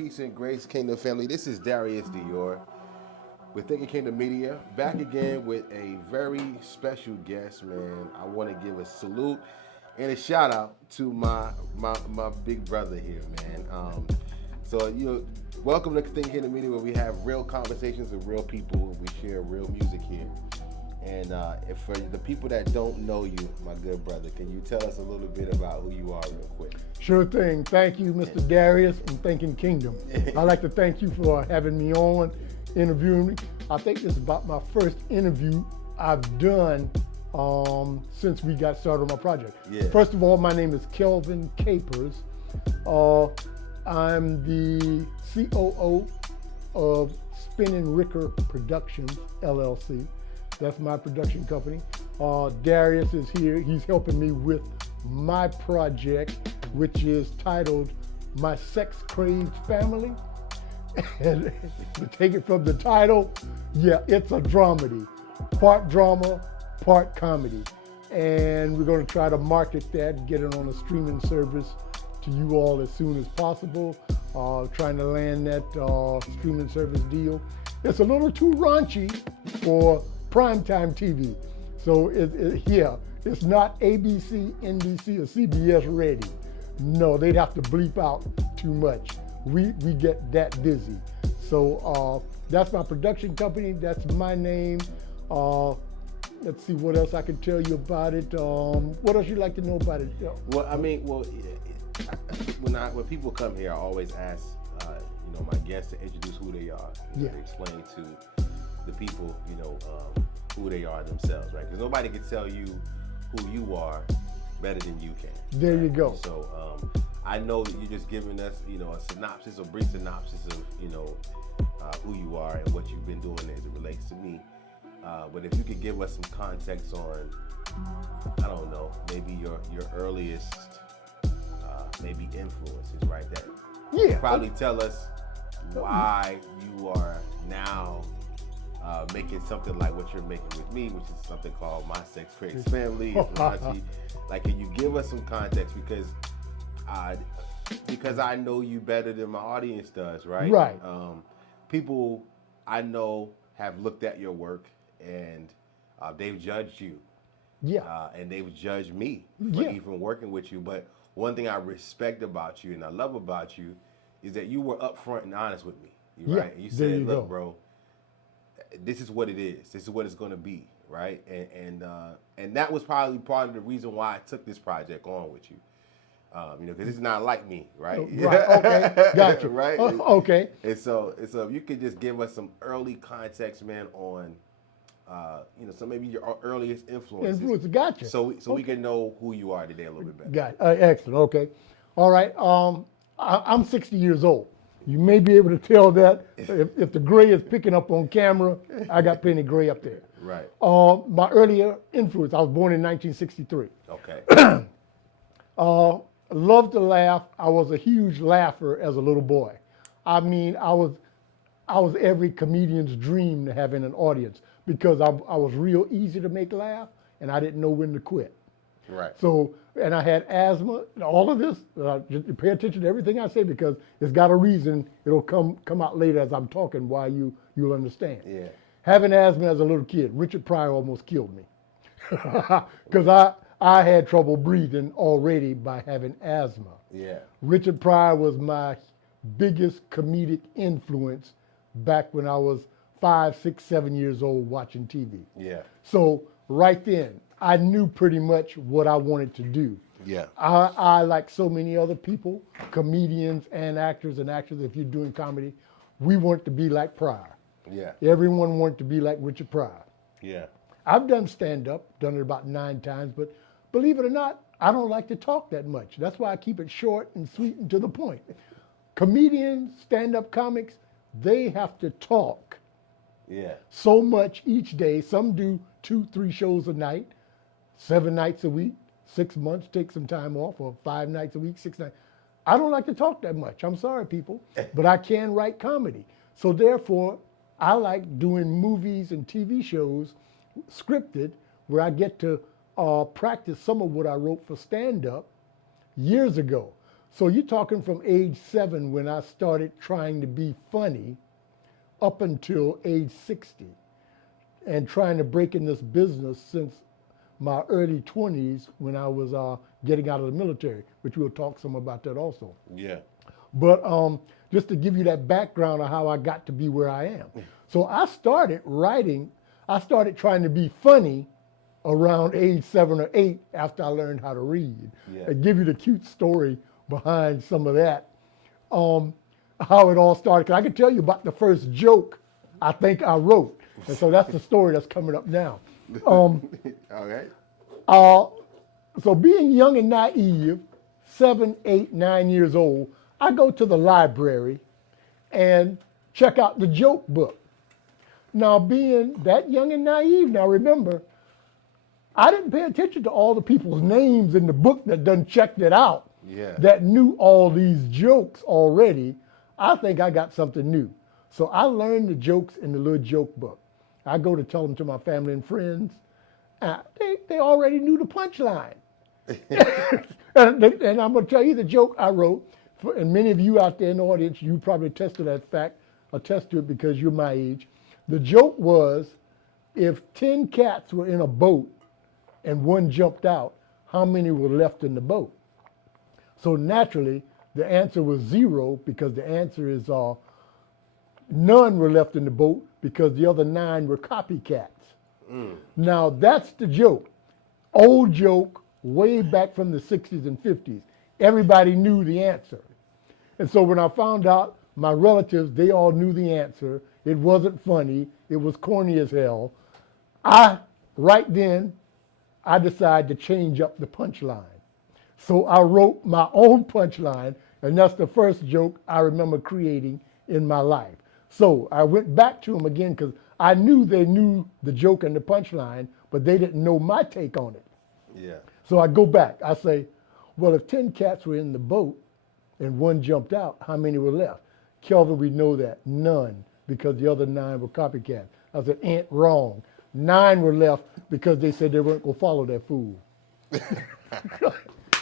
peace, and grace, Kingdom family. This is Darius Dior with Thinking Kingdom Media, back again with a very special guest, man. I want to give a salute and a shout out to my big brother here, man. Welcome to Thinking Kingdom Media, where we have real conversations with real people. We share real music here. And if for the people that don't know you, my good brother, can you tell us a little bit about who you are real quick? Sure thing. Thank you, Mr. Darius, and Thinking Kingdom. I'd like to thank you for having me on, interviewing me. I think this is about my first interview I've done since we got started on my project. Yeah. First of all, my name is Kelvin Capers. I'm the COO of Spinning Ricker Productions, LLC. That's my production company. Darius is here. He's helping me with my project, which is titled My Sex Crazed Family. And to take it from the title, yeah, it's a dramedy. Part drama, part comedy. And we're going to try to market that, get it on a streaming service to you all as soon as possible. Trying to land that streaming service deal. It's a little too raunchy for primetime TV. So it's not ABC, NBC, or CBS ready. No, they'd have to bleep out too much. We get that busy. So that's my production company. That's my name. Let's see what else I can tell you about it. What else you'd like to know about it? Well, when people come here, I always ask my guests to introduce who they are. Yeah. To explain to the people, who they are themselves, right? Because nobody can tell you who you are better than you can. There right? you go. So I know that you're just giving us, a synopsis, a brief synopsis of, who you are and what you've been doing as it relates to me. But if you could give us some context on, I don't know, maybe your earliest, maybe influences, right? That probably tell us why you are now making something like what you're making with me, which is something called My Sex Crazed Family. Like, can you give us some context? Because I know you better than my audience does, right? Right. People I know have looked at your work and they've judged you. Yeah. And they've judged me for even working with you. But one thing I respect about you and I love about you is that you were upfront and honest with me, right? And you said, look, bro, this is what it is. This is what it's going to be, right? And that was probably part of the reason why I took this project on with you, because it's not like me, right? Right. Okay. Gotcha. Right. Okay. And so if you could just give us some early context, man, on, so maybe your earliest influences. Gotcha. So we can know who you are today a little bit better. Got it. Excellent. Okay. All right. I'm 60 years old. You may be able to tell that if the gray is picking up on camera, I got plenty of gray up there. Right. My earlier influence, I was born in 1963. Okay. Loved to laugh. I was a huge laugher as a little boy. I mean, I was every comedian's dream to have in an audience because I was real easy to make laugh and I didn't know when to quit. Right. So, and I had asthma. All of this, just pay attention to everything I say because it's got a reason. It'll come out later as I'm talking why you'll understand. Yeah. Having asthma as a little kid, Richard Pryor almost killed me because I had trouble breathing already by having asthma. Yeah. Richard Pryor was my biggest comedic influence back when I was 5, 6, 7 years old watching TV. Yeah. So right then, I knew pretty much what I wanted to do. Yeah. I like so many other people, comedians and actors, if you're doing comedy, we want to be like Pryor. Yeah. Everyone wanted to be like Richard Pryor. Yeah. I've done stand-up, done it about 9 times, but believe it or not, I don't like to talk that much. That's why I keep it short and sweet and to the point. Comedians, stand-up comics, they have to talk so much each day. Some do 2, 3 shows a night, 7 nights a week, 6 months, take some time off, or 5 nights a week, 6 nights. I don't like to talk that much. I'm sorry, people, but I can write comedy. So therefore, I like doing movies and TV shows scripted where I get to practice some of what I wrote for stand-up years ago. So you're talking from age 7 when I started trying to be funny up until age 60 and trying to break in this business since my early 20s when I was getting out of the military, which we'll talk some about that also. Yeah. But just to give you that background of how I got to be where I am. So I started writing, I started trying to be funny around age 7 or 8 after I learned how to read. Yeah. And give you the cute story behind some of that, how it all started. 'Cause I can tell you about the first joke I think I wrote. And so that's the story that's coming up now. All right. So being young and naive, 7, 8, 9 years old, I go to the library and check out the joke book. Now being that young and naive, now remember, I didn't pay attention to all the people's names in the book that done checked it out, Yeah. that knew all these jokes already. I think I got something new. So I learned the jokes in the little joke book. I go to tell them to my family and friends. They already knew the punchline. and I'm going to tell you the joke I wrote. And many of you out there in the audience, you probably attest to that fact, attest to it because you're my age. The joke was, if 10 cats were in a boat and one jumped out, how many were left in the boat? So naturally, the answer was 0 because the answer is none were left in the boat because the other 9 were copycats. Now that's the joke. Old joke, way back from the 60s and 50s. Everybody knew the answer. And so when I found out my relatives, they all knew the answer. It wasn't funny. It was corny as hell. Right then, I decided to change up the punchline. So I wrote my own punchline, and that's the first joke I remember creating in my life. So I went back to them again because I knew they knew the joke and the punchline, but they didn't know my take on it. Yeah. So I go back. I say, well, if 10 cats were in the boat and one jumped out, how many were left? Kelvin, we know that. None, because the other 9 were copycats. I said, ain't wrong. 9 were left because they said they weren't going to follow that fool.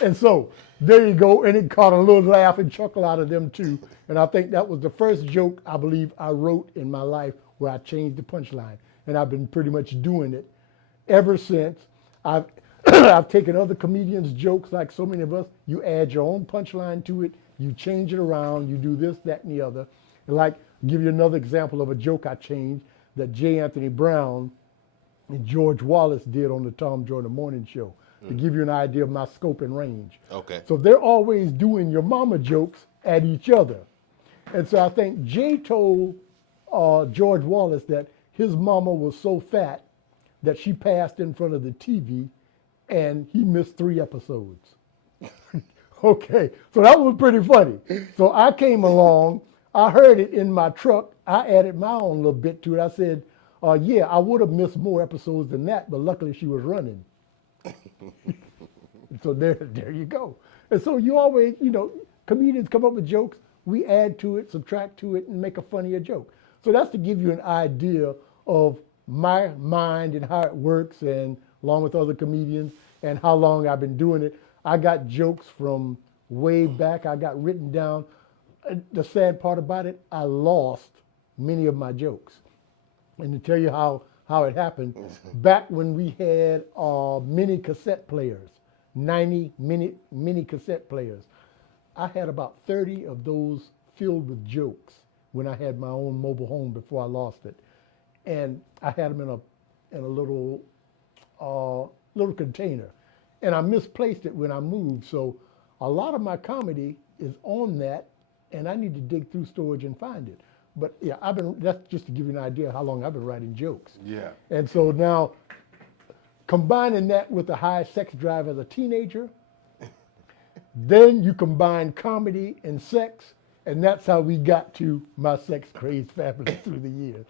And so there you go. And it caught a little laugh and chuckle out of them too. And I think that was the first joke I believe I wrote in my life where I changed the punchline. And I've been pretty much doing it ever since. I've I've taken other comedians' jokes like so many of us. You add your own punchline to it. You change it around. You do this, that, and the other. And like, give you another example of a joke I changed that J. Anthony Brown and George Wallace did on the Tom Jordan Morning Show to give you an idea of my scope and range. Okay. So they're always doing your mama jokes at each other. And so I think Jay told George Wallace that his mama was so fat that she passed in front of the TV and he missed 3 episodes. Okay, so that was pretty funny. So I came along, I heard it in my truck, I added my own little bit to it. I said, yeah, I would have missed more episodes than that, but luckily she was running. So there you go. And so you always, comedians come up with jokes, we add to it, subtract to it, and make a funnier joke. So that's to give you an idea of my mind and how it works, and along with other comedians, and how long I've been doing it. I got jokes from way back. I got written down. The sad part about it, I lost many of my jokes. And to tell you how it happened, back when we had mini cassette players, 90 mini cassette players, I had about 30 of those filled with jokes when I had my own mobile home before I lost it. And I had them in a little container. And I misplaced it when I moved. So a lot of my comedy is on that, and I need to dig through storage and find it. But yeah, that's just to give you an idea how long I've been writing jokes. Yeah. And so now, combining that with a high sex drive as a teenager, then you combine comedy and sex, and that's how we got to my sex crazed family through the years.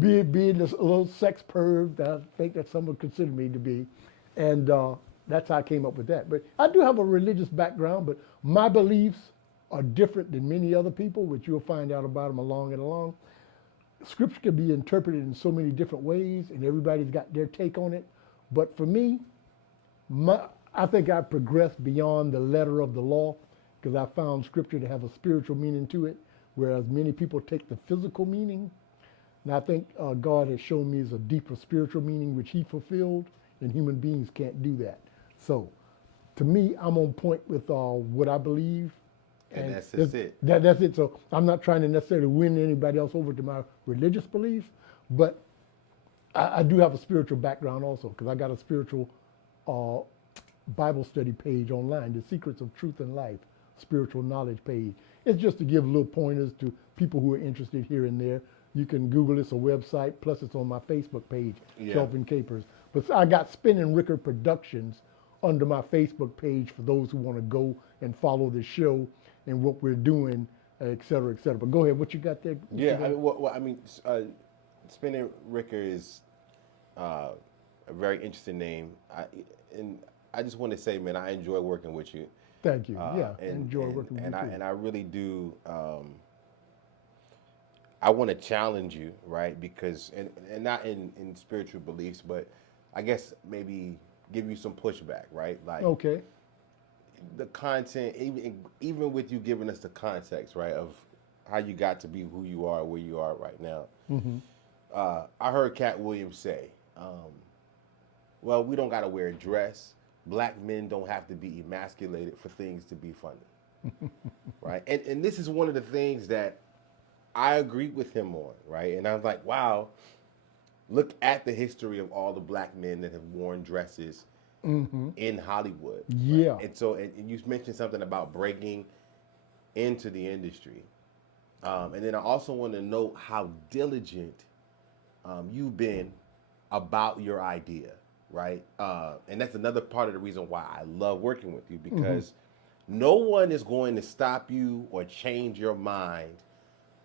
Being this little sex perv that I think that someone considered me to be, and that's how I came up with that. But I do have a religious background, but my beliefs are different than many other people, which you'll find out about them along and along. Scripture can be interpreted in so many different ways, and everybody's got their take on it. But for me, I think I progressed beyond the letter of the law, because I found scripture to have a spiritual meaning to it, whereas many people take the physical meaning. And I think God has shown me is a deeper spiritual meaning which he fulfilled, and human beings can't do that. So to me, I'm on point with what I believe. And that's just it. That's it. So I'm not trying to necessarily win anybody else over to my religious beliefs, but I do have a spiritual background also, because I got a spiritual Bible study page online, The Secrets of Truth and Life, spiritual knowledge page. It's just to give little pointers to people who are interested here and there. You can Google it's a website, plus it's on my Facebook page, Kelvin Capers. But I got Spinning Ricker Productions under my Facebook page for those who want to go and follow the show and what we're doing, et cetera, et cetera. But go ahead, what you got there? Spinning Ricker is a very interesting name. I just want to say, man, I enjoy working with you. Thank you. I enjoy working with you too. And I really do. I want to challenge you, right? Because, and not in spiritual beliefs, but I guess maybe give you some pushback, right? Like, okay. The content, even with you giving us the context, right, of how you got to be who you are, where you are right now. Mm-hmm. I heard Cat Williams say, well, we don't got to wear a dress. Black men don't have to be emasculated for things to be funny, right? And this is one of the things that I agree with him on, right? And I was like, wow, look at the history of all the black men that have worn dresses in Hollywood. Yeah. Right? And so, and you mentioned something about breaking into the industry. And then I also want to note how diligent you've been about your idea, right? And that's another part of the reason why I love working with you, because no one is going to stop you or change your mind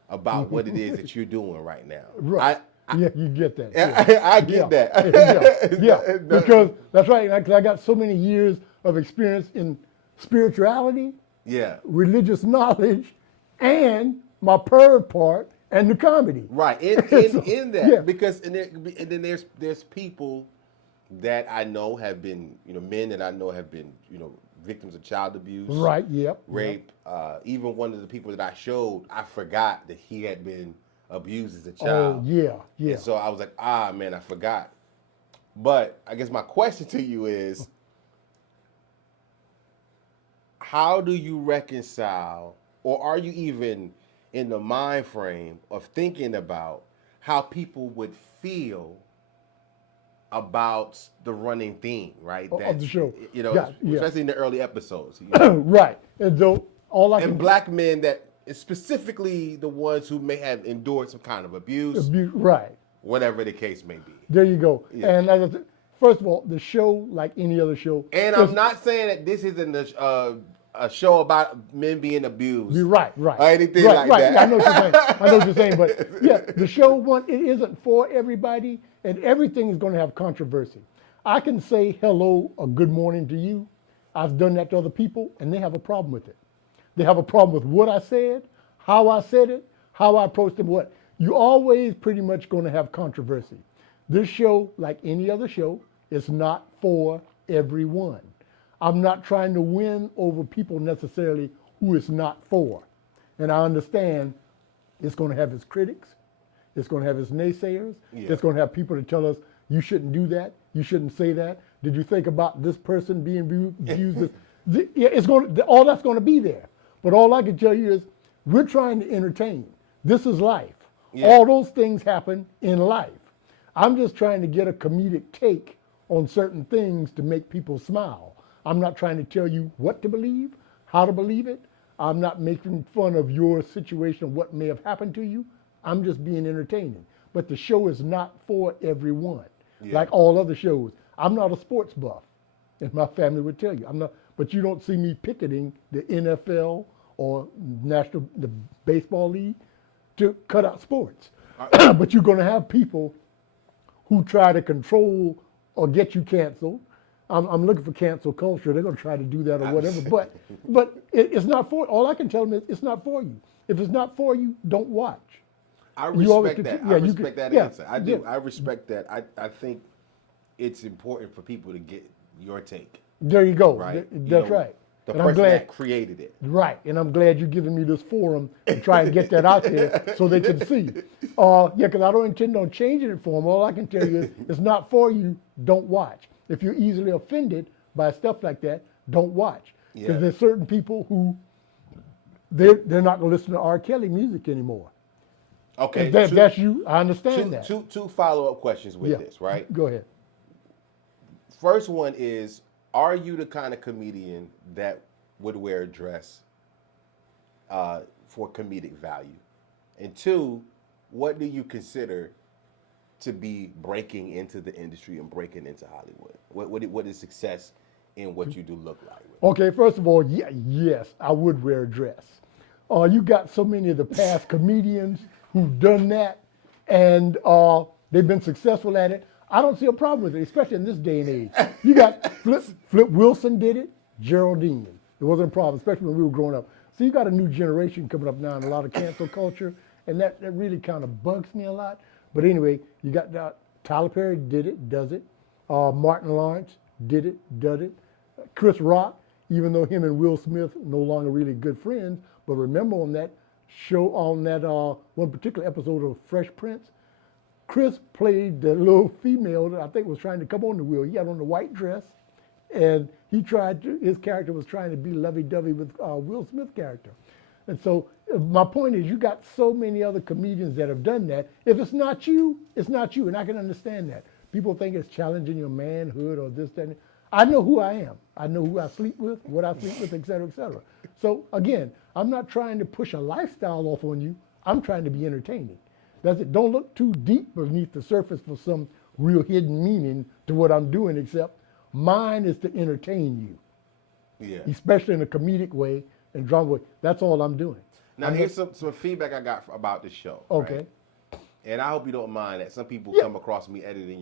about what it is that you're doing right now. Right. Yeah, you get that. I get that. Yeah, because that's right. I got so many years of experience in spirituality, religious knowledge, and my perv part and the comedy. Right, in that, because and then there's people that I know have been, men that I know have been, victims of child abuse. Right. Yep. Rape. Even one of the people that I showed, I forgot that he had been abused as a child. Oh, yeah. And so I was like, man, I forgot. But I guess my question to you is, how do you reconcile, or are you even in the mind frame of thinking about how people would feel about the running theme, right? Of the show. Especially in the early episodes. Right. And so black men that, specifically the ones who may have endured some kind of abuse, right? Whatever the case may be. There you go. Yeah. And first of all, the show, like any other show, and I'm not saying that this isn't a show about men being abused, right, or anything like that. Yeah, I know what you're saying, but yeah, the show it isn't for everybody, and everything is going to have controversy. I can say hello or good morning to you. I've done that to other people, and they have a problem with it. They have a problem with what I said, how I said it, how I approached them. What you always pretty much going to have controversy. This show, like any other show, is not for everyone. I'm not trying to win over people necessarily who it's not for. And I understand it's going to have its critics. It's going to have its naysayers. Yeah. It's going to have people that tell us, you shouldn't do that. You shouldn't say that. Did you think about this person being abused? All that's going to be there. But all I can tell you is we're trying to entertain. This is life. Yeah. All those things happen in life. I'm just trying to get a comedic take on certain things to make people smile. I'm not trying to tell you what to believe, how to believe it. I'm not making fun of your situation, what may have happened to you. I'm just being entertaining. But the show is not for everyone, like all other shows. I'm not a sports buff, as my family would tell you. I'm not. But you don't see me picketing the NFL or the baseball league to cut out sports. But you're going to have people who try to control or get you canceled. I'm looking for cancel culture. They're going to try to do that or whatever. But it's not for. All I can tell them is it's not for you. If it's not for you, don't watch. I respect that. I respect that answer. I do. I respect that. I think it's important for people to get your take. There you go. Right. That's right. The And I'm person glad, that created it. right, and I'm glad you're giving me this forum to try and get that out there so they can see. Yeah, because I don't intend on changing it for them. All I can tell you is it's not for you, don't watch. If you're easily offended by stuff like that, don't watch. Because Yeah. there's certain people who, they're not going to listen to R. Kelly music anymore. Okay. If that's you, I understand that. Two follow-up questions with Yeah. this, right? Go ahead. First one is, are you the kind of comedian that would wear a dress for comedic value? And two, what do you consider to be breaking into the industry and breaking into Hollywood? What is success in what you do look like? Okay, first of all, yes, I would wear a dress. You got so many of the past comedians who've done that, and they've been successful at it. I don't see a problem with it, especially in this day and age. You got Flip Wilson did it, Geraldine. It wasn't a problem, especially when we were growing up. So you got a new generation coming up now and a lot of cancel culture, and that really kind of bugs me a lot. But anyway, you got Tyler Perry did it, does it. Martin Lawrence did it, does it. Chris Rock, even though him and Will Smith no longer really good friends, but remember on that show, on that one particular episode of Fresh Prince, Chris played the little female that I think was trying to come on the wheel. He had on the white dress, and his character was trying to be lovey-dovey with Will Smith's character. And so my point is, you got so many other comedians that have done that. If it's not you, it's not you, and I can understand that. People think it's challenging your manhood or this, that, and I know who I am. I know who I sleep with, what I sleep with, et cetera, et cetera. So again, I'm not trying to push a lifestyle off on you. I'm trying to be entertaining. That's it. Don't look too deep beneath the surface for some real hidden meaning to what I'm doing, except mine is to entertain you. Yeah. Especially in a comedic way and drama way. That's all I'm doing. Now, here's some feedback I got about the show. Okay. Right? And I hope you don't mind that some people come across me editing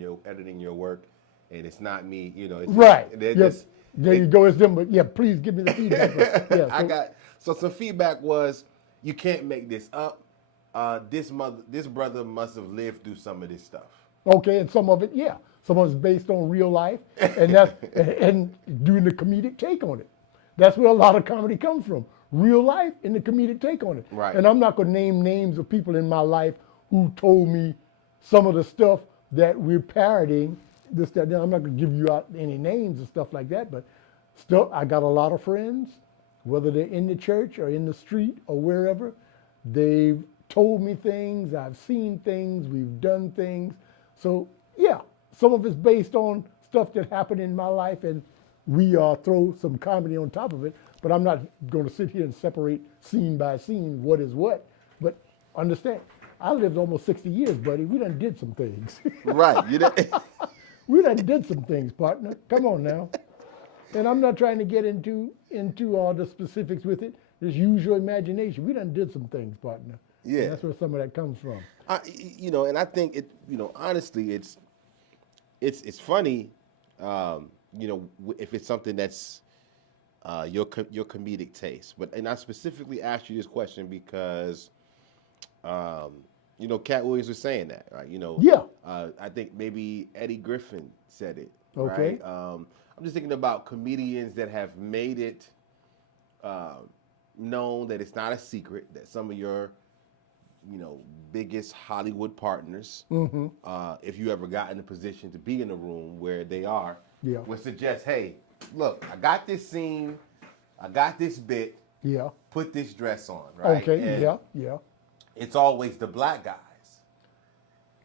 your work, and it's not me. You know. It's Right. Just, there you go. It's them. But yeah, please give me the feedback. Yeah. So some feedback was, you can't make this up. This brother must have lived through some of this stuff. Okay, and some of it, yeah. Some of it's based on real life, and and doing the comedic take on it. That's where a lot of comedy comes from. Real life and the comedic take on it. Right. And I'm not going to name names of people in my life who told me some of the stuff that we're parodying. I'm not going to give you out any names and stuff like that, but still, I got a lot of friends, whether they're in the church or in the street or wherever. They've told me things, I've seen things, we've done things. So yeah, some of it's based on stuff that happened in my life, and we throw some comedy on top of it. But I'm not going to sit here and separate scene by scene what is what. But understand, I lived almost 60 years, buddy. We done did some things. Right. We done did some things, partner. Come on now. And I'm not trying to get into all the specifics with it. Just use your imagination. We done did some things, partner. Yeah. And that's where some of that comes from. And I think honestly, it's funny, if it's something that's your comedic taste. And I specifically asked you this question because, Cat Williams was saying that, right? Yeah. I think maybe Eddie Griffin said it. Okay. Right? I'm just thinking about comedians that have made it known that it's not a secret that some of your biggest Hollywood partners, if you ever got in a position to be in a room where they are, would suggest, hey, look, I got this scene, I got this bit, put this dress on, right? Okay, and yeah. It's always the black guys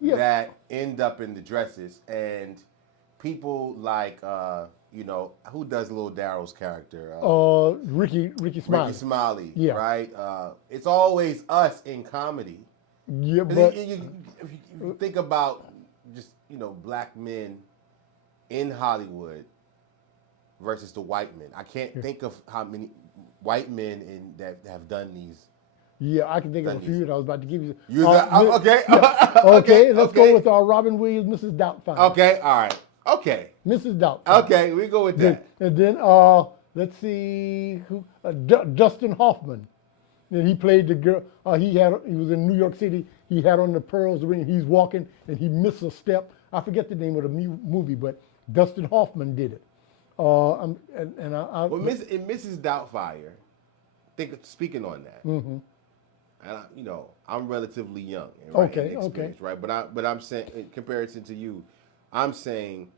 that end up in the dresses, and people like, who does Lil Daryl's character? Ricky Smiley. Ricky Smiley, Yeah. right? It's always us in comedy. Yeah, but If you think about just, black men in Hollywood versus the white men. I can't think of how many white men that have done these. Yeah, I can think of a few that I was about to give you. Okay. Okay, let's go with Robin Williams, Mrs. Doubtfire. Okay, all right. Okay. Mrs. Doubtfire. Okay, we go with that. And then let's see who Dustin Hoffman. And he played the girl. He was in New York City. He had on the pearls ring. He's walking and he missed a step. I forget the name of the movie, but Dustin Hoffman did it. Well, Mrs. Doubtfire, speaking on that, and I'm relatively young, right, in experience, right? But I'm saying in comparison to you, I'm saying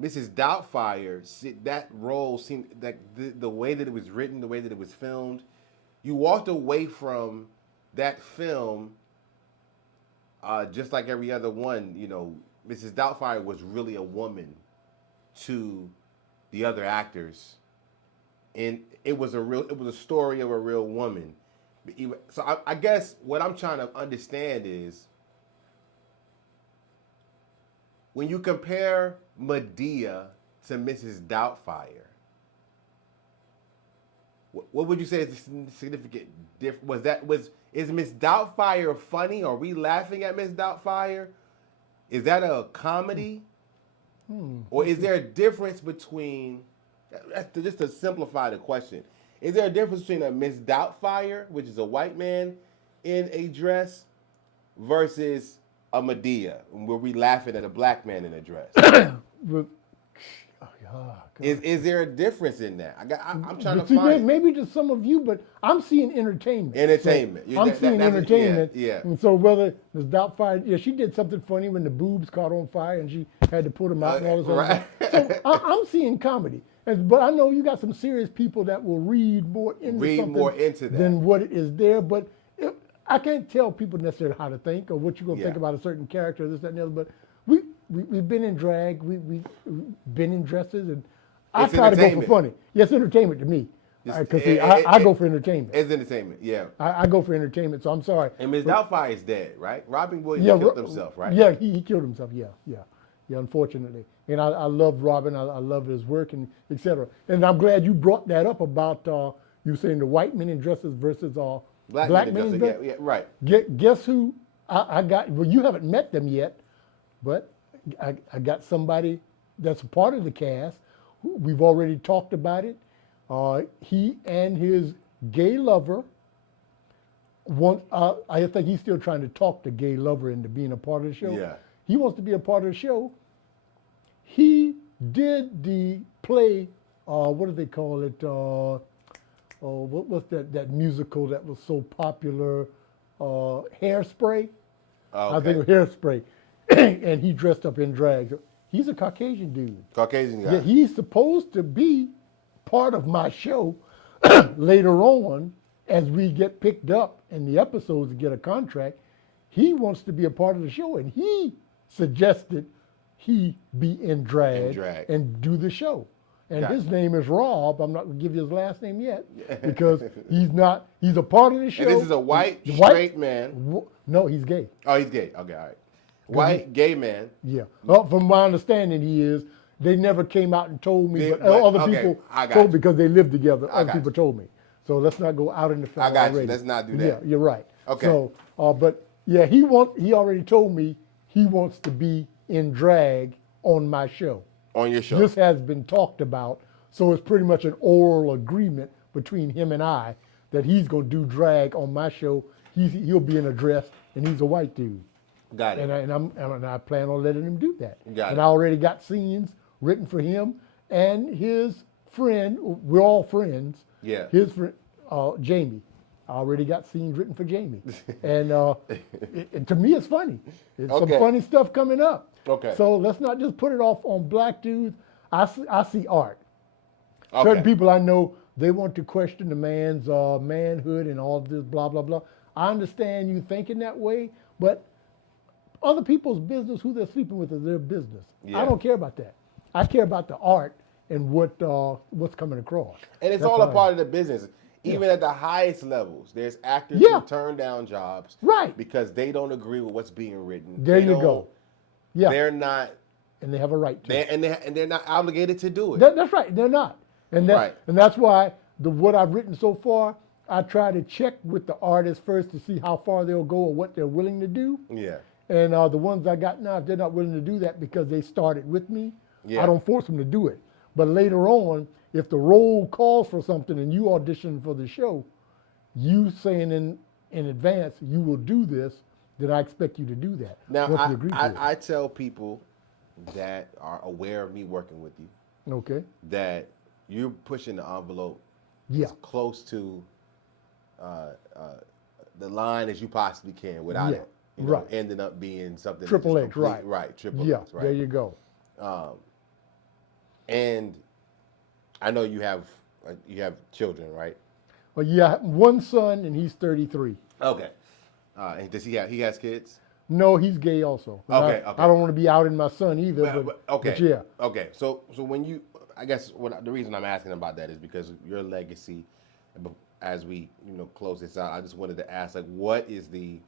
Mrs. Doubtfire, that role seemed that the way that it was written, the way that it was filmed, you walked away from that film just like every other one. Mrs. Doubtfire was really a woman to the other actors, and it was a story of a real woman. So I guess what I'm trying to understand is when you compare Medea to Mrs. Doubtfire, what would you say is the significant difference? Is Miss Doubtfire funny? Are we laughing at Miss Doubtfire? Is that a comedy? Or is there a difference between, just to simplify the question, is there a difference between a Miss Doubtfire, which is a white man in a dress, versus a Medea, where we laughing at a black man in a dress? Is there a difference in that? I'm trying to find maybe to some of you, but I'm seeing entertainment. Entertainment. So I'm seeing entertainment. Yeah. And so whether Ms. Doubtfire, she did something funny when the boobs caught on fire and she had to put them out and all this other stuff. So I'm seeing comedy. But I know you got some serious people that will read more into that than what is there. But I can't tell people necessarily how to think or what you're going to think about a certain character, this, that, and the other. But we've been in drag, we've been in dresses, and I try to go for funny. Yes, entertainment to me. Because I go for entertainment. It's entertainment, yeah. I go for entertainment, so I'm sorry. And Ms. Doubtfire is dead, right? Robin Williams killed himself, right? Yeah, he killed himself, yeah, unfortunately. And I love Robin, I love his work, and et cetera. And I'm glad you brought that up about you saying the white men in dresses versus black men in dresses. Yeah, right. Guess who I got? Well, you haven't met them yet, but I got somebody that's a part of the cast. We've already talked about it. He and his gay lover. I think he's still trying to talk the gay lover into being a part of the show. Yeah. He wants to be a part of the show. He did the play. What do they call it? What was that musical that was so popular? Hairspray. Okay. I think it was Hairspray. And he dressed up in drag. He's a Caucasian dude. Caucasian guy. Yeah, he's supposed to be part of my show later on as we get picked up in the episodes to get a contract. He wants to be a part of the show, and he suggested he be in drag and do the show. And his name is Rob. I'm not going to give you his last name yet because he's a part of the show. And this is a white, straight man. No, he's gay. Oh, he's gay. Okay, all right. White, gay man. Yeah. Well, from my understanding, he is. They never came out and told me, but other people told because they lived together. Other people told me. So let's not go out in the field. I got you. Let's not do that. Yeah, you're right. Okay. So, but yeah, he already told me he wants to be in drag on my show. On your show. This has been talked about, so it's pretty much an oral agreement between him and I that he's going to do drag on my show. He'll be in a dress, and he's a white dude. Got it. And I plan on letting him do that. Got it. I already got scenes written for him and his friend. We're all friends. Yeah. His friend, Jamie. I already got scenes written for Jamie. And to me, it's funny. It's some funny stuff coming up. Okay. So let's not just put it off on black dudes. I see art. Okay. Certain people I know, they want to question the man's manhood and all this blah, blah, blah. I understand you thinking that way, but other people's business, who they're sleeping with, is their business. Yeah. I don't care about that. I care about the art and what's coming across. And it's all a part of the business. Even at the highest levels, there's actors who turn down jobs because they don't agree with what's being written. There you go. Yeah. They're not. And they have a right to. And they're not obligated to do it. That's right. They're not. And that's why what I've written so far, I try to check with the artist first to see how far they'll go or what they're willing to do. Yeah. And the ones I got now, if they're not willing to do that because they started with me, I don't force them to do it. But later on, if the role calls for something and you audition for the show, you saying in advance, you will do this, then I expect you to do that. Now, I tell people that are aware of me working with you, Okay. that you're pushing the envelope Yeah. as close to uh, uh, the line as you possibly can without Yeah. it, Right. ending up being something that's Triple just X. complete, Right. right? Triple Yeah. X, There right? you go. Um, and I know you have children, right? Well, yeah, one son and he's 33. Okay. And does he has kids? No, he's gay also. And Okay, I okay. don't want to be out in my son either, but Okay, yeah. okay. So when you, I guess the reason I'm asking about that is because your legacy. As we close this out, I just wanted to ask, like, what is the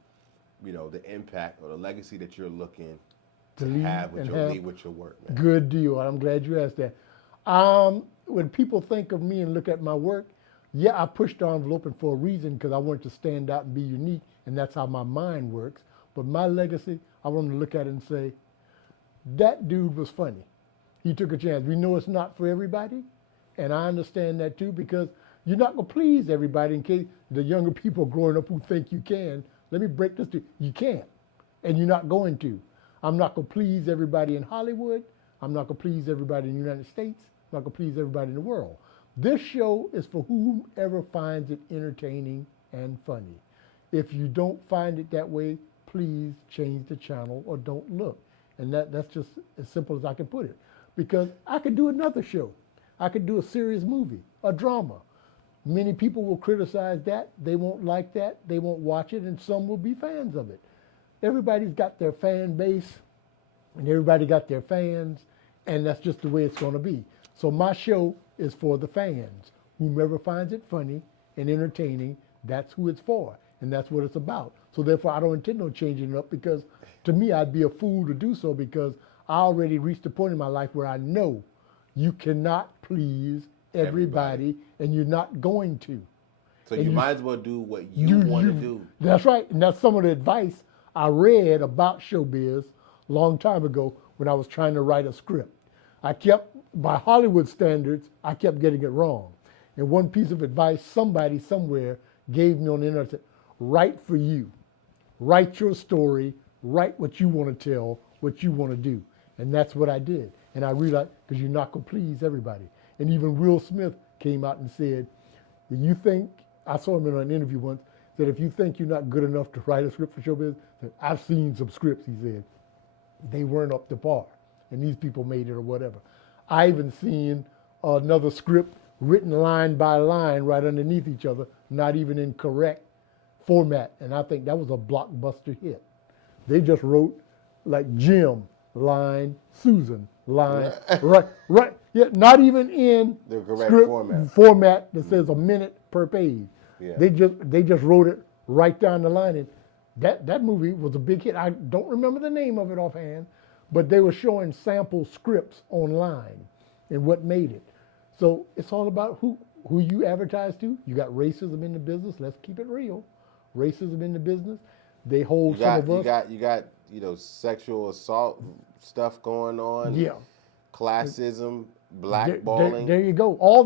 the impact or the legacy that you're looking To to leave have with and your have leave with your work, man? good deal. I'm glad you asked that. When people think of me and look at my work, yeah, I pushed the envelope and for a reason because I wanted to stand out and be unique, and that's how my mind works. But my legacy, I want to look at it and say, that dude was funny. He took a chance. We know it's not for everybody, and I understand that too because you're not going to please everybody in case the younger people growing up who think you can. Let me break this to you. You can't, and you're not going to. I'm not going to please everybody in Hollywood. I'm not going to please everybody in the United States. I'm not going to please everybody in the world. This show is for whomever finds it entertaining and funny. If you don't find it that way, please change the channel or don't look. And that's just as simple as I can put it. Because I could do another show. I could do a serious movie, a drama. Many people will criticize that. They won't like that. They won't watch it, and some will be fans of it. Everybody's got their fan base, and everybody got their fans, and that's just the way it's going to be. So my show is for the fans. Whomever finds it funny and entertaining, that's who it's for, and that's what it's about. So therefore, I don't intend on changing it up because, to me, I'd be a fool to do so because I already reached a point in my life where I know you cannot please everybody, and you're not going to. So And you you might as well do what you want to do. That's right, and that's some of the advice I read about showbiz a long time ago when I was trying to write a script. I kept, by Hollywood standards, I kept getting it wrong. And one piece of advice somebody somewhere gave me on the internet said, write for you. Write your story, write what you want to tell, what you want to do. And that's what I did. And I realized, because you're not going to please everybody. And even Will Smith came out and said, you think, I saw him in an interview once, said if you think you're not good enough to write a script for showbiz, I've seen some scripts, he said. They weren't up to par. And these people made it or whatever. I even seen another script written line by line right underneath each other, not even in correct format. And I think that was a blockbuster hit. They just wrote like Jim, line, Susan, line, right. Yeah, not even in The correct script format that says a minute per page. Yeah. They just wrote it right down the line. And that movie was a big hit. I don't remember the name of it offhand, but they were showing sample scripts online and what made it. So it's all about who you advertise to. You got racism in the business. Let's keep it real. Racism in the business. They hold some of us. You got sexual assault stuff going on. Yeah. Classism, blackballing. There you go. All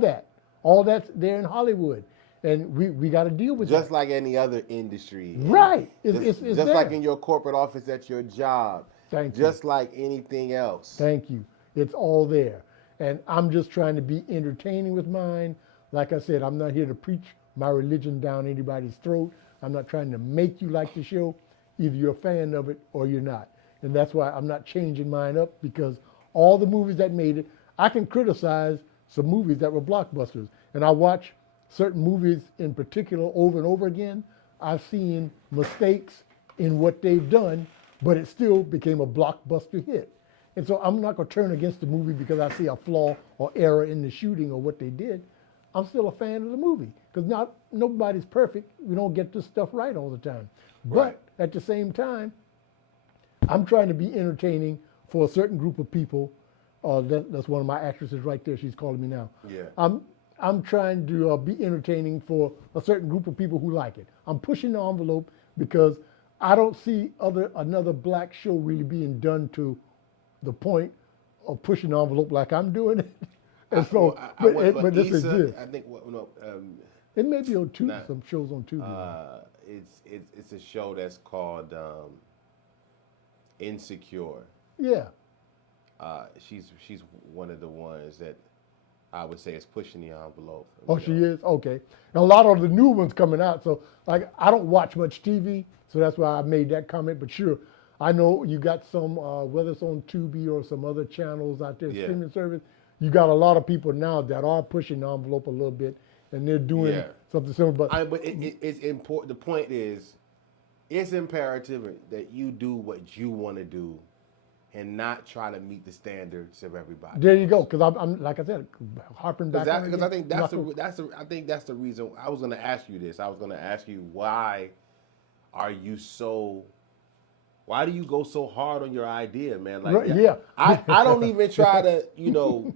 that's there in Hollywood, and we got to deal with just that. like any other industry. Right. It's just there. like in your corporate office at your job. Thank you. Just like anything else. Thank you. It's all there. And I'm just trying to be entertaining with mine. Like I said, I'm not here to preach my religion down anybody's throat. I'm not trying to make you like the show. Either you're a fan of it or you're not. And that's why I'm not changing mine up, because all the movies that made it, I can criticize some movies that were blockbusters. And I watch certain movies in particular over and over again. I've seen mistakes in what they've done, but it still became a blockbuster hit. And so I'm not going to turn against the movie because I see a flaw or error in the shooting or what they did. I'm still a fan of the movie because nobody's perfect. We don't get this stuff right all the time. Right. But at the same time, I'm trying to be entertaining for a certain group of people. That's one of my actresses right there. She's calling me now. Yeah. I'm trying to be entertaining for a certain group of people who like it. I'm pushing the envelope because I don't see another black show really being done to the point of pushing the envelope like I'm doing it. And so, but this exists. I think it may be on Tubi. Some shows on Tubi. It's a show that's called Insecure. Yeah. she's one of the ones that I would say is pushing the envelope. Oh, she is? Okay. And a lot of the new ones coming out. So, like, I don't watch much TV, so that's why I made that comment. But sure, I know you got some, whether it's on Tubi or some other channels out there, Yeah. streaming service, you got a lot of people now that are pushing the envelope a little bit, and they're doing Yeah. something similar. But it's important. The point is, it's imperative that you do what you want to do, and not try to meet the standards of everybody. There you go. Because I'm like I said, harping back on it Because I again. think I think that's the reason. I was going to ask you this. I was going to ask you, why are you so? Why do you go so hard on your idea, man? Like, Right, yeah. I don't even try to,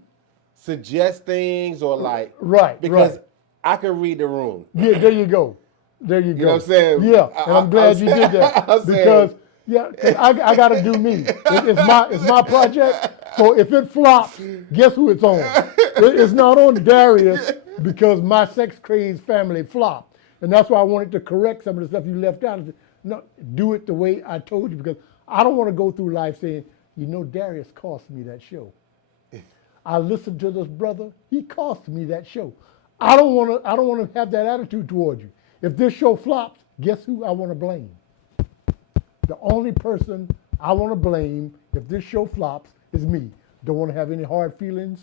suggest things or like, Right, because right. I can read the room. Yeah, there you go. There you go. You know what I'm saying? Yeah, and I'm glad you did that I'm because saying- yeah, 'cause I got to do me. It's my project. So if it flops, guess who it's on? It's not on Darius because my sex crazed family flopped, and that's why I wanted to correct some of the stuff you left out. No, do it the way I told you because I don't want to go through life saying, Darius cost me that show. I listened to this brother. He cost me that show. I don't want to have that attitude toward you. If this show flops, guess who I want to blame? The only person I want to blame if this show flops is me. Don't want to have any hard feelings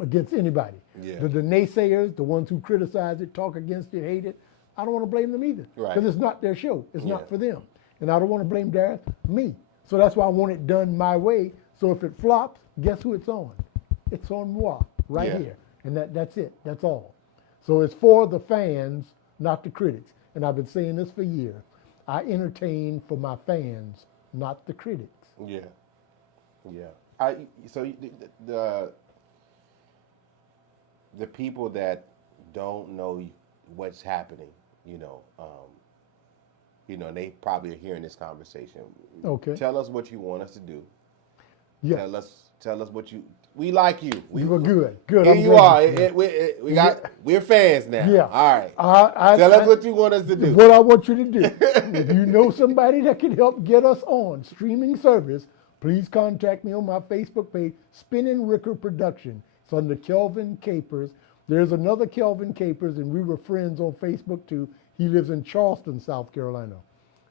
against anybody. Yeah. The naysayers, the ones who criticize it, talk against it, hate it, I don't want to blame them either. Right. Because it's not their show. It's Yeah. not for them. And I don't want to blame Darius, me. So that's why I want it done my way. So if it flops, guess who it's on? It's on moi, right Yeah. here. And that's it. That's all. So it's for the fans, not the critics. And I've been saying this for years. I entertain for my fans, not the critics. Yeah, yeah. So the people that don't know what's happening, they probably are hearing this conversation. Okay. Tell us what you want us to do. Yeah. Tell us what you. We like you. You were good. Good. Here I'm you glad. are. We're fans now. Yeah. All right. Tell us what you want us to do. What I want you to do. If you know somebody that can help get us on streaming service, please contact me on my Facebook page, Spinning Ricker Production. It's under Kelvin Capers. There's another Kelvin Capers, and we were friends on Facebook too. He lives in Charleston, South Carolina.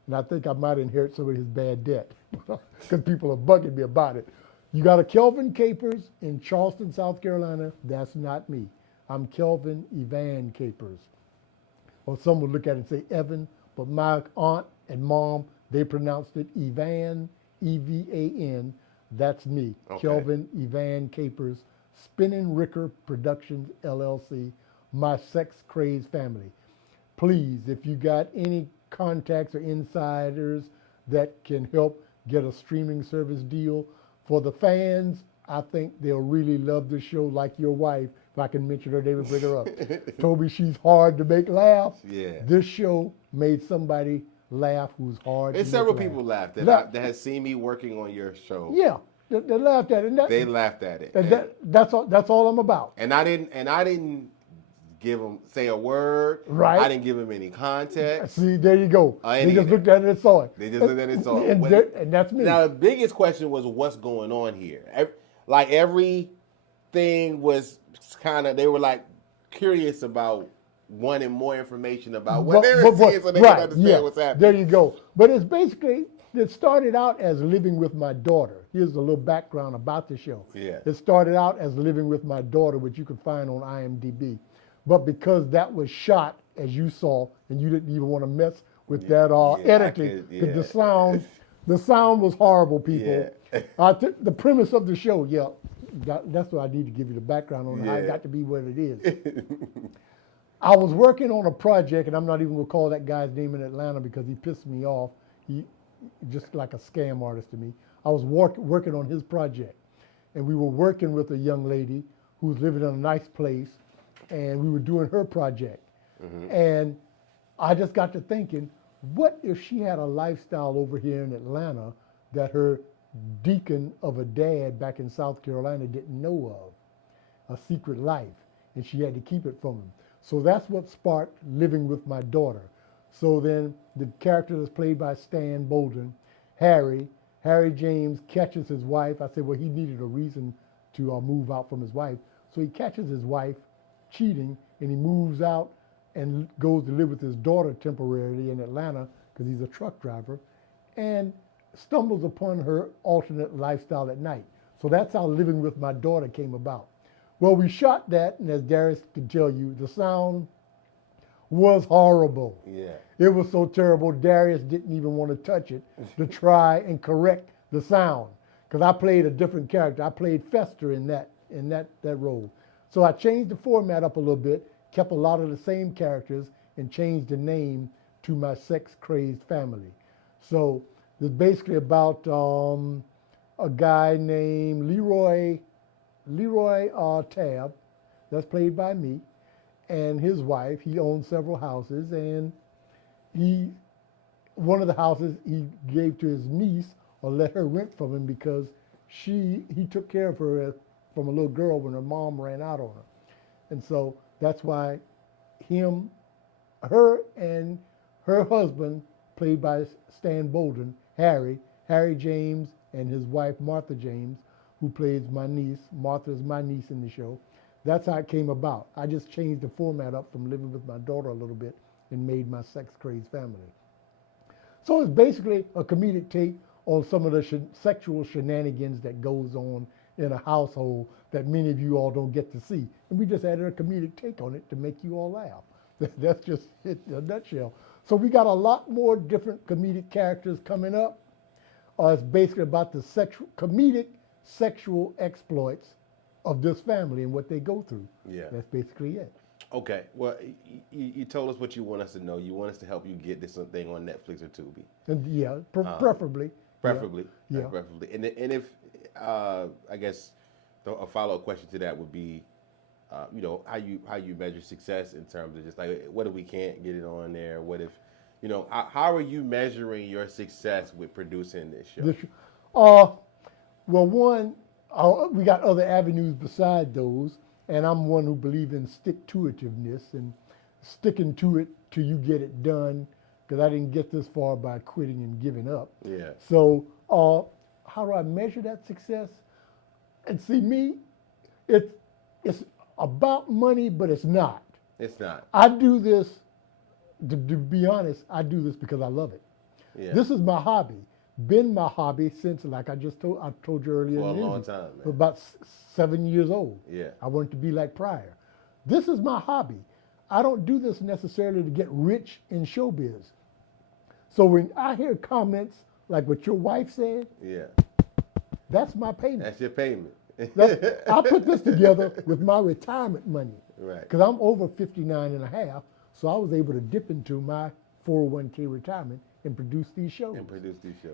And I think I might inherit some of his bad debt because people are bugging me about it. You got a Kelvin Capers in Charleston, South Carolina. That's not me. I'm Kelvin Evan Capers. Or some would look at it and say Evan, but my aunt and mom, they pronounced it Evan, E-V-A-N. That's me, Okay. Kelvin Evan Capers, Spinning Ricker Productions, LLC, my sex crazed family. Please, if you got any contacts or insiders that can help get a streaming service deal, for the fans, I think they'll really love this show like your wife. If I can mention her, they would bring her up. Told me she's hard to make laugh. Yeah. This show made somebody laugh who's hard There's to several make people laugh. that has seen me working on your show. Yeah, they laughed at it. And They laughed at it. and that's all I'm about. And I didn't give them say a word. Right. I didn't give them any context. See, there you go. I They ain't just either. looked at it and saw it. They just looked at it and saw it. And that's me. Now the biggest question was what's going on here. Everything was kind of, they were like curious about wanting more information about what they were seeing so they could understand what's happening. There you go. But it's basically, it started out as living with my daughter. Here's a little background about the show. Yeah. It started out as living with my daughter, which you can find on IMDb. But because that was shot, as you saw, and you didn't even want to mess with that editing, because the sound was horrible, people. Yeah. The premise of the show, that's what I need to give you the background on how it Yeah. got to be what it is. I was working on a project, and I'm not even going to call that guy's name in Atlanta because he pissed me off. He just like a scam artist to me. I was working on his project, and we were working with a young lady who was living in a nice place, and we were doing her project. Mm-hmm. And I just got to thinking, what if she had a lifestyle over here in Atlanta that her deacon of a dad back in South Carolina didn't know of, a secret life, and she had to keep it from him. So that's what sparked Living with My Daughter. So then the character that's played by Stan Bolden, Harry, Harry James catches his wife. I said, well, he needed a reason to move out from his wife. So he catches his wife cheating, and he moves out and goes to live with his daughter temporarily in Atlanta because he's a truck driver, and stumbles upon her alternate lifestyle at night. So that's how Living with My Daughter came about. Well, we shot that, and as Darius can tell you, the sound was horrible. Yeah. It was so terrible, Darius didn't even want to touch it to try and correct the sound. Because I played a different character. I played Fester in that role. So I changed the format up a little bit, kept a lot of the same characters, and changed the name to my sex-crazed family. So it's basically about a guy named Leroy Tabb, that's played by me, and his wife. He owns several houses, and one of the houses he gave to his niece or let her rent from him because he took care of her from a little girl when her mom ran out on her. And so that's why her and her husband, played by Stan Bolden, Harry James, and his wife Martha James, who plays my niece. Martha is my niece in the show. That's how it came about. I just changed the format up from Living with My Daughter a little bit and made my sex-crazed family. So it's basically a comedic take on some of the sexual shenanigans that goes on in a household that many of you all don't get to see. And we just added a comedic take on it to make you all laugh. That's just it in a nutshell. So we got a lot more different comedic characters coming up. It's basically about the comedic sexual exploits of this family and what they go through. Yeah. That's basically it. Okay. Well, you told us what you want us to know. You want us to help you get this thing on Netflix or Tubi. And yeah, preferably. Preferably. Yeah. Preferably. And if I guess a follow-up question to that would be, how you measure success in terms of just like, what if we can't get it on there? What if, how are you measuring your success with producing this show? Well, one, we got other avenues beside those, and I'm one who believes in stick-to-itiveness and sticking to it till you get it done, because I didn't get this far by quitting and giving up. Yeah. So how do I measure that success? And see, me, it's about money, but it's not. It's not. I do this, to be honest, I do this because I love it. Yeah. This is my hobby. Been my hobby since, like I told you earlier. For a in the long interview, time, man. for about 7 years old. Yeah. I wanted to be like Pryor. This is my hobby. I don't do this necessarily to get rich in showbiz. So when I hear comments like what your wife said, yeah, that's my payment. That's your payment. I put this together with my retirement money. Right. Because I'm over 59 and a half, so I was able to dip into my 401k retirement and produce these shows.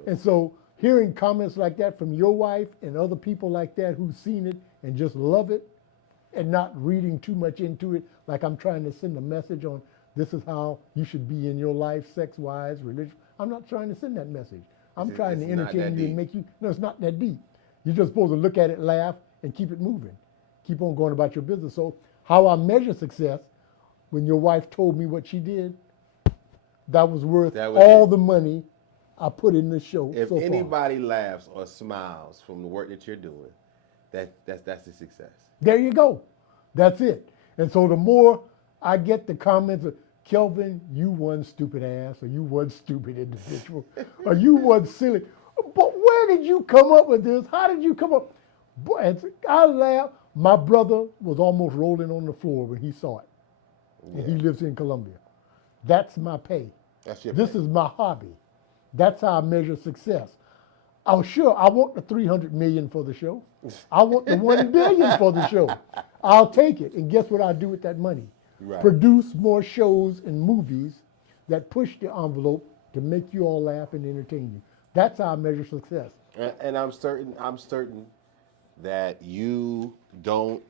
And so hearing comments like that from your wife and other people like that who've seen it and just love it and not reading too much into it, like I'm trying to send a message on this is how you should be in your life, sex-wise, religion. I'm not trying to send that message. I'm trying to entertain you and make you, no, it's not that deep. You're just supposed to look at it, laugh, and keep it moving. Keep on going about your business. So how I measure success, when your wife told me what she did, that was worth all the money I put in the show. If so anybody laughs or smiles from the work that you're doing, that's a success. There you go. That's it. And so the more I get the comments of, Kelvin, you one stupid ass, or you one stupid individual, or you one silly. But where did you come up with this? How did you come up? And I laughed. My brother was almost rolling on the floor when he saw it. Yeah. And he lives in Colombia. That's my pay. This is my hobby. That's how I measure success. I'm sure I want the $300 million for the show. I want the $1 billion for the show. I'll take it. And guess what I do with that money? Right. Produce more shows and movies that push the envelope to make you all laugh and entertain you. That's how I measure success. And I'm certain that you don't.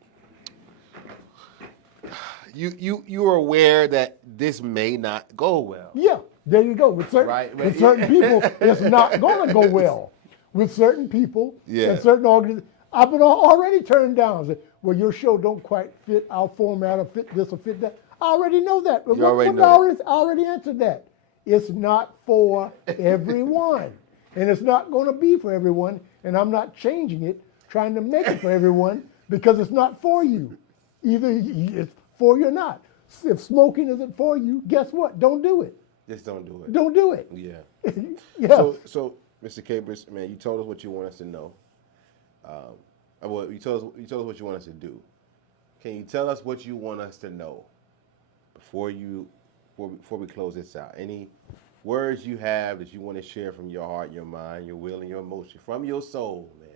You are aware that this may not go well. Yeah, there you go. With certain people, it's not going to go well. With certain people and certain organizations, I've been already turned down. Said, well, your show don't quite fit our format or fit this or fit that. I already know that. I already answered that. It's not for everyone. And it's not going to be for everyone, and I'm not changing it, trying to make it for everyone because it's not for you. Either it's for you or not. If smoking isn't for you, guess what? Don't do it. Just don't do it. Don't do it. Yeah. Yeah. So, Mr. Capers, man, you told us what you want us to know. Well, you told us what you want us to do. Can you tell us what you want us to know before we close this out? Any words you have that you want to share from your heart, your mind, your will, and your emotion, from your soul, man?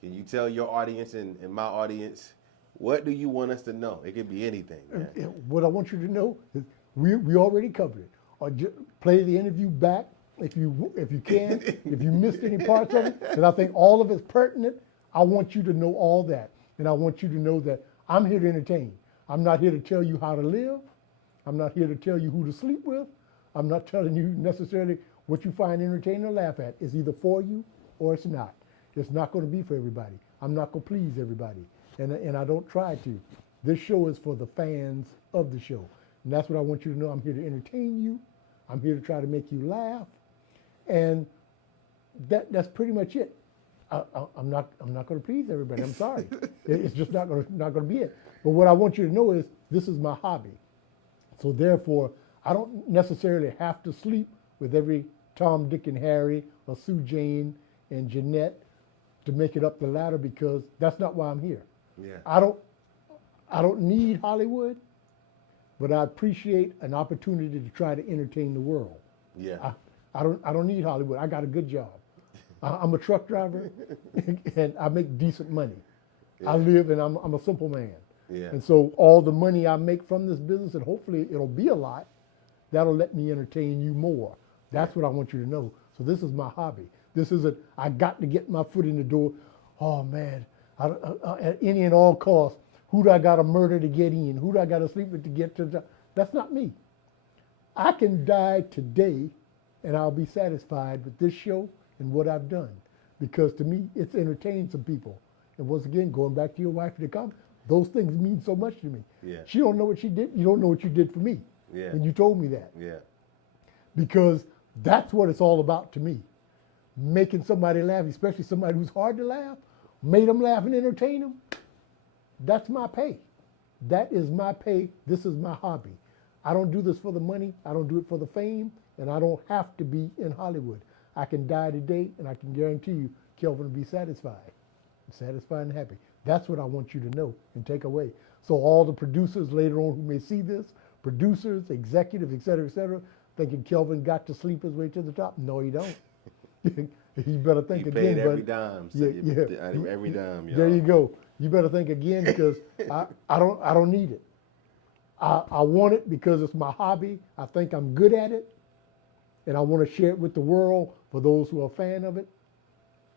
Can you tell your audience and my audience, what do you want us to know? It could be anything, man. What I want you to know is we already covered it. Or play the interview back if you can. If you missed any parts of it, and I think all of it's pertinent, I want you to know all that. And I want you to know that I'm here to entertain. I'm not here to tell you how to live. I'm not here to tell you who to sleep with. I'm not telling you necessarily what you find entertaining or laugh at. It's either for you or it's not. It's not going to be for everybody. I'm not going to please everybody. And I don't try to. This show is for the fans of the show. And that's what I want you to know. I'm here to entertain you. I'm here to try to make you laugh. And that's pretty much it. I'm not going to please everybody. I'm sorry. It's just not going to be it. But what I want you to know is this is my hobby. So therefore, I don't necessarily have to sleep with every Tom, Dick, and Harry or Sue Jane and Jeanette to make it up the ladder, because that's not why I'm here. Yeah. I don't need Hollywood, but I appreciate an opportunity to try to entertain the world. Yeah. I don't need Hollywood. I got a good job. I'm a truck driver, and I make decent money. Yeah. I live, and I'm a simple man. Yeah. And so all the money I make from this business, and hopefully it'll be a lot, that'll let me entertain you more. That's what I want you to know. So this is my hobby. This isn't, I got to get my foot in the door. Oh man, at any and all costs, who do I got to murder to get in? Who do I got to sleep with to get to the, that's not me. I can die today and I'll be satisfied with this show and what I've done, because to me, it's entertained some people. And once again, going back to your wife to come, those things mean so much to me. Yeah. She don't know what she did. You don't know what you did for me. Yeah. And you told me that. Yeah. Because that's what it's all about to me. Making somebody laugh, especially somebody who's hard to laugh, made them laugh and entertain them. That's my pay. That is my pay. This is my hobby. I don't do this for the money. I don't do it for the fame. And I don't have to be in Hollywood. I can die today, and I can guarantee you, Kelvin will be satisfied and happy. That's what I want you to know and take away. So all the producers later on who may see this, producers, executives, et cetera, thinking Kelvin got to sleep his way to the top. No, he don't. You better think again. Paid every dime. So every dime. Y'all. There you go. You better think again, because I don't need it. I want it because it's my hobby. I think I'm good at it, and I want to share it with the world for those who are a fan of it.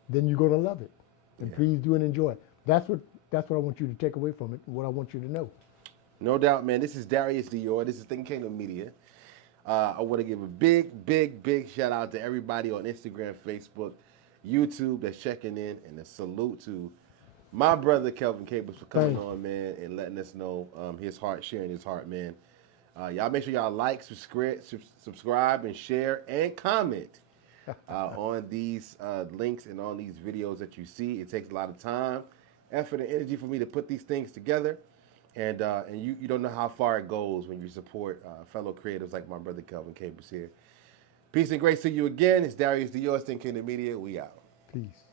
Then you're gonna love it, and please do and enjoy it. That's what I want you to take away from it, and what I want you to know. No doubt, man. This is Darius Dior. This is Think Kingdom Media. I want to give a big shout out to everybody on Instagram, Facebook, YouTube that's checking in, and a salute to my brother Kelvin Capers for coming on, man, and letting us know his heart, sharing his heart, man. Y'all make sure y'all like, subscribe, and share, and comment on these links and on these videos that you see. It takes a lot of time, effort, and energy for me to put these things together. And you don't know how far it goes when you support fellow creatives like my brother Kelvin Capers here. Peace and grace to you again. It's Darius Dior, Think Kingdom Media. We out. Peace.